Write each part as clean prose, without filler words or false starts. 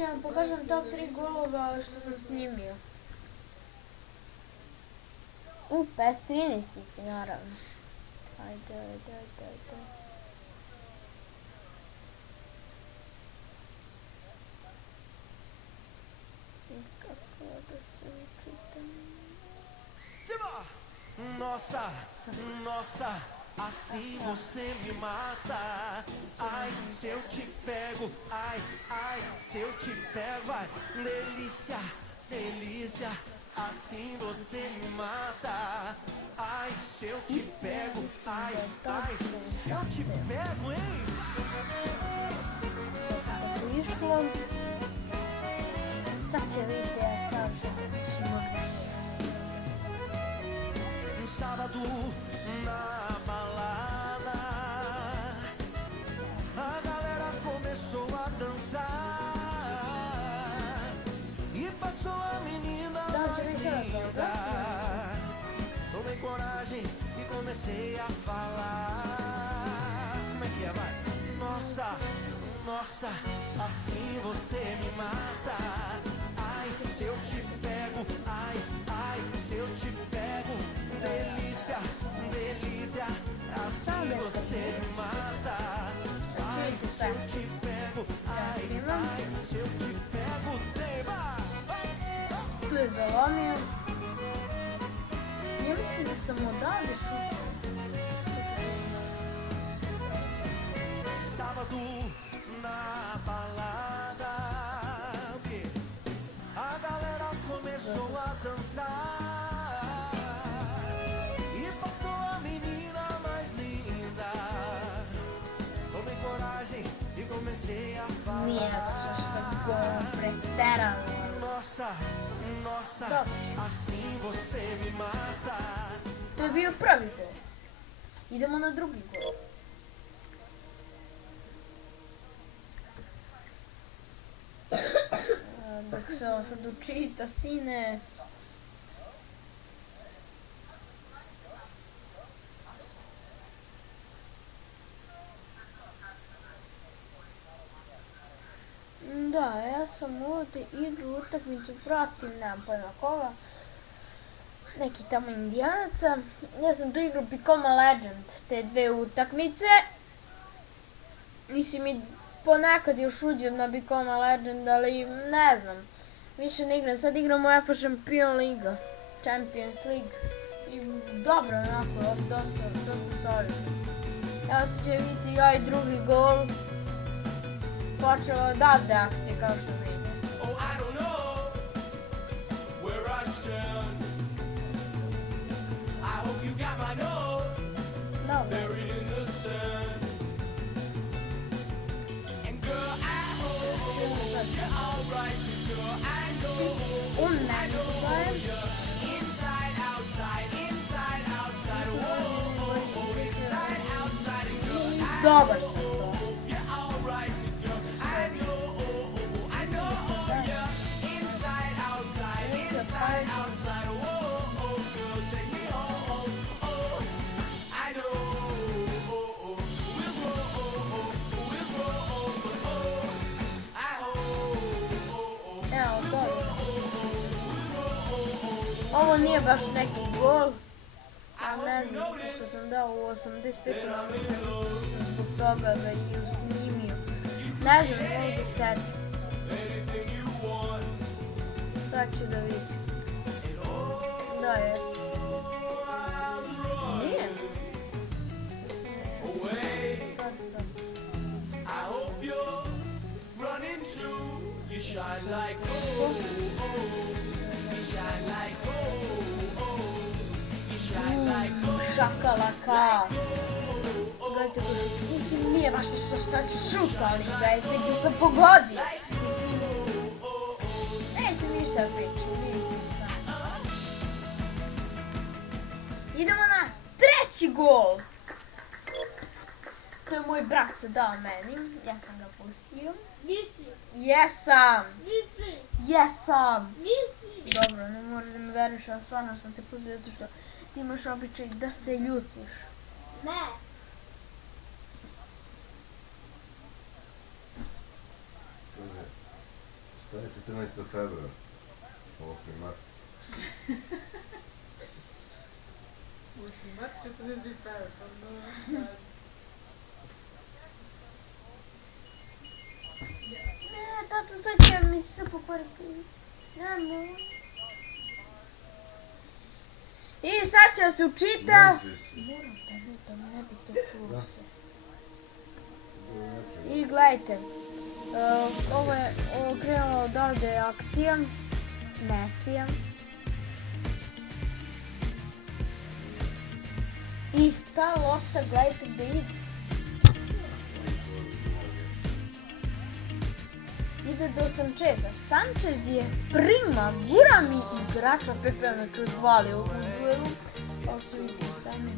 Ja vam pokažem top 3 golova što sam snimio. U PS13-ici, naravno. Ajde. I kako da se učitam... Nossa, assim você me mata. Ai, se eu te pego, ai, se eu te pego, vai. Delícia, delícia, assim você me mata. Ai, se eu te pego, ai, se eu te pego, hein? Tako išlo. Sad će vidjeti, ja savršeno možda. Sábado na balada, a galera começou a dançar e passou a menina mais linda. Tomei coragem e comecei a falar. Como é que é, vai? Nossa, assim você me mata. Ai, se eu te pego, ai, se eu te pego. Delícia, delícia, assim você me mata. Ai, se eu te pego, ai, se eu te pego, treba. Tu je zalomio. Ja mislim da sam odavde šutio. Sábado na balada, o quê? A galera começou a dançar e passou a menina mais linda. Tomei coragem e comecei a falar. Nije baš što go preterano. Nossa, Dobro. assim você me mata. To je bio prvi gol. Idemo na drugi gol. Dok se ovo sad učita, sine. Da, ja sam ovdje igru, utakmicu pratim, nemam pojma koga. Neki tamo indijanaca. Ja sam tu igru Become a Legend, te dve utakmice. Mislim i ponekad još uđem na Become a Legend, ali ne znam. Više ne igram, sad igram UEFA Šampion Liga, Champions League. I dobro, onako, dosta solidno. Evo sad će vidjeti ja i drugi gol. Počelo odavde akcije, kao što vidite. Oh, I don't know where I stand. I hope you got my note Dobro. buried in the sand. And girl, I hope you're alright, 'cause girl, I know inside, outside, inside, outside, whoa, inside, outside, and girl, I Dobar sam to. you're alright, 'cause girl, I know, yeah, inside, outside, whoa, girl, take me home, I know, we'll grow, I hope, Evo, dobro. Ovo nije baš neki gol. A ne znam što sam dao u 85. minutu, mislim da sam zbog toga ga i usnimio. Ne znam, ne mogu da setim. Sad ću da vidim. Da, jesam. Nije. Kad sam? I hope you're running too. You shine like gold, you shine like gold, you shine like gold. Šakalaka. Gledajte ko što mislim, nije baš što sad šuta, ali gledajte gdje sam pogodio. Mislim, neću ništa pričati, vidite sam. Idemo na treći gol. To je moj brat se dao meni, ja sam ga pustio. Nisi, Jesam! nisi, Jesam! nisi. Dobro, ne moraš da mi veruješ, ali stvarno sam te pustio zato što ti imaš običaj da se ljutiš. Ne. 14. februar. Ovo je mart. Ne, tata, sad će mi se pokvariti. Nemo. I sad će se učita. Nauči se. Moram da lutam, ne bi to čulo Da. se. Znači, I gledajte, ovo je krenulo odavde akcija Mesija. I ta lopta, gledajte gde ide. Ide do Sančeza. Sančez je prima, gura mi igrača Pepe me čudvali u ovom duelu. Kao što vidite sami.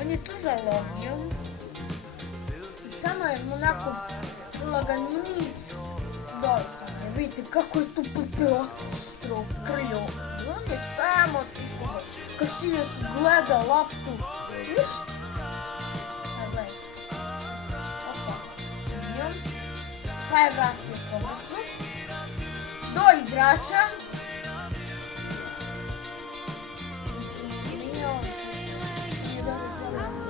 On je tu zalovio. I samo je onako laganini dole sam. Jer vidite kako je tu Pepe ostro krio. I on je samo otišao. Kasiljas gleda loptu. Ništa. A gledajte. Opa. I on. Pa je vratio pomoću. Do igrača. Mislim, nije on. Nije dobro gledao.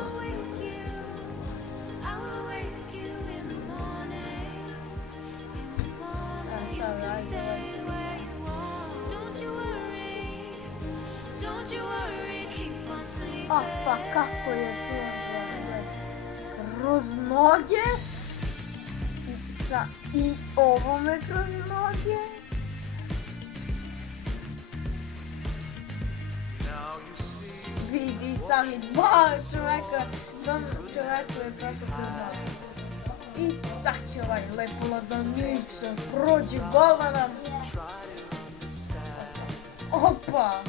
A pa kako je tu on kroz noge i ovome kroz noge. Vidi sami dva čoveka je prošlo kroz noge. I sad će ovaj lepo laganica prođe golmana. Opa!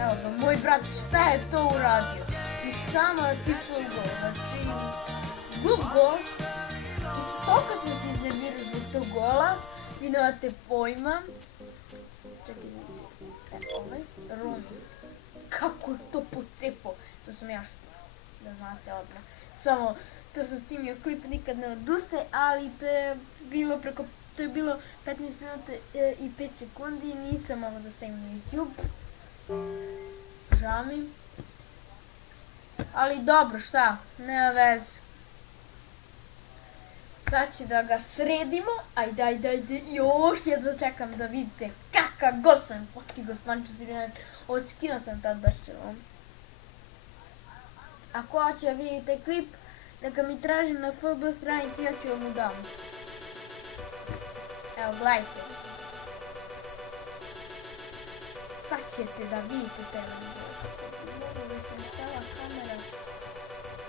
Evo ga, moj brat, šta je to uradio? I samo je otišlo u gol. Znači, glup gol. I toliko sam se iznemirio zbog tog gola. Vi nemate pojma. Čekaj, vidite. Ovaj, Rumi. Kako je to pocepao. To sam ja što, da znate odmah. Samo, to sam snimio klip, nikad ne odustaje, ali to je bilo 15 minuta i 5 sekundi i nisam mogla da stavim na YouTube. Žao mi. Ali dobro, šta, nema veze. Sad će da ga sredimo, ajde, još jedva čekam da vidite kakav gol sam postigao s Manchester United. Odskinuo sam tad Barcelonu. Ako hoće da vidite klip, neka mi traži na FB stranici, ja ću vam mu dam. Evo, gledajte. Sad ćete da vidite taj video. Mogu da sam štela kamera.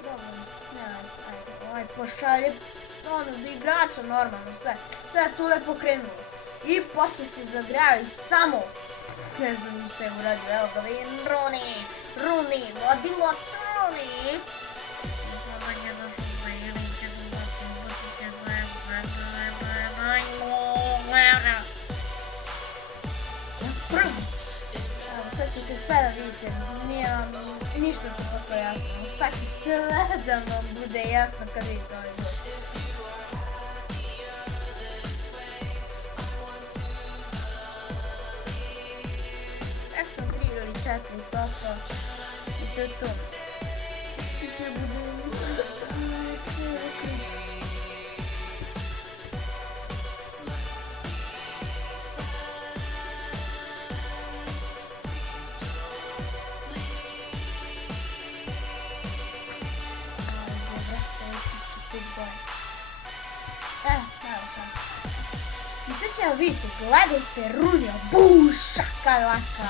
Dobro, nema se, ajde, ovaj pošalje ono do igrača normalno, sve je tu lepo krenulo. I posle se zagrao i samo, ne znam šta je uradio, evo ga vidim, Rooney, vodi loptu Rooney. Sad ćete sve da vidite, nije vam ništa što postoje jasno, sad će sve da vam bude jasno kad vidite ovaj gol. Tek sam 3 ili 4 topa i to je to. I sad ćemo vidjeti, gledajte Runija, buša kalaka.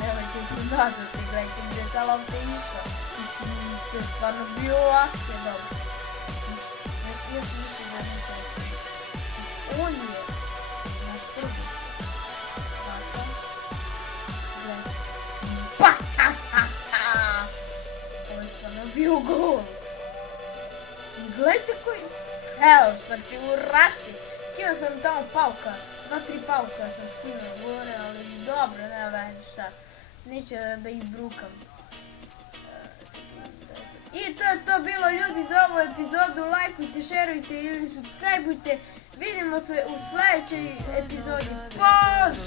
Nemojte se nadati, gledajte gdje je ta lopta išla. Mislim, to je stvarno bio akcija, dobro. Još mislim da ne treba. On je na prvu. Tako. Gledajte. Pa, ča. Ovo je stvarno bio gol. I gledajte koji hell, znači u raši. Skinuo sam tamo pauka, 2-3 pauka sam skinuo gore, ali dobro, nema veze šta. Neću da ih brukam. I to je to bilo ljudi za ovu epizodu, lajkujte, šerujte ili subscribeujte. Vidimo se u sljedećoj epizodi. Pozdrav!